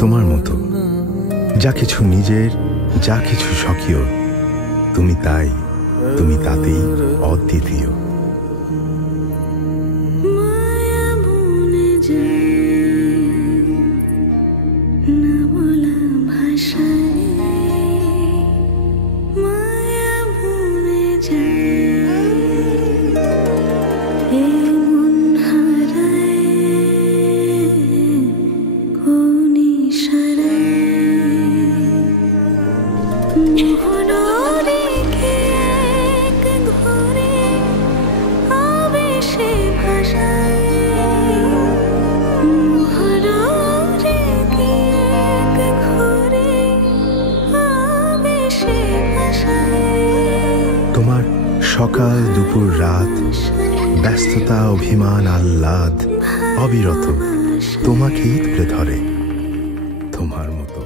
তোমার মতো যা কিছু নিজের, যা কিছু স্বকীয়, তুমি তাই, তুমি তাতেই অদ্বিতীয়। তোমার সকাল দুপুর রাত, ব্যস্ততা অভিমান আহ্লাদ অবিরত তোমাকেই তুলে ধরে তোমার মতো।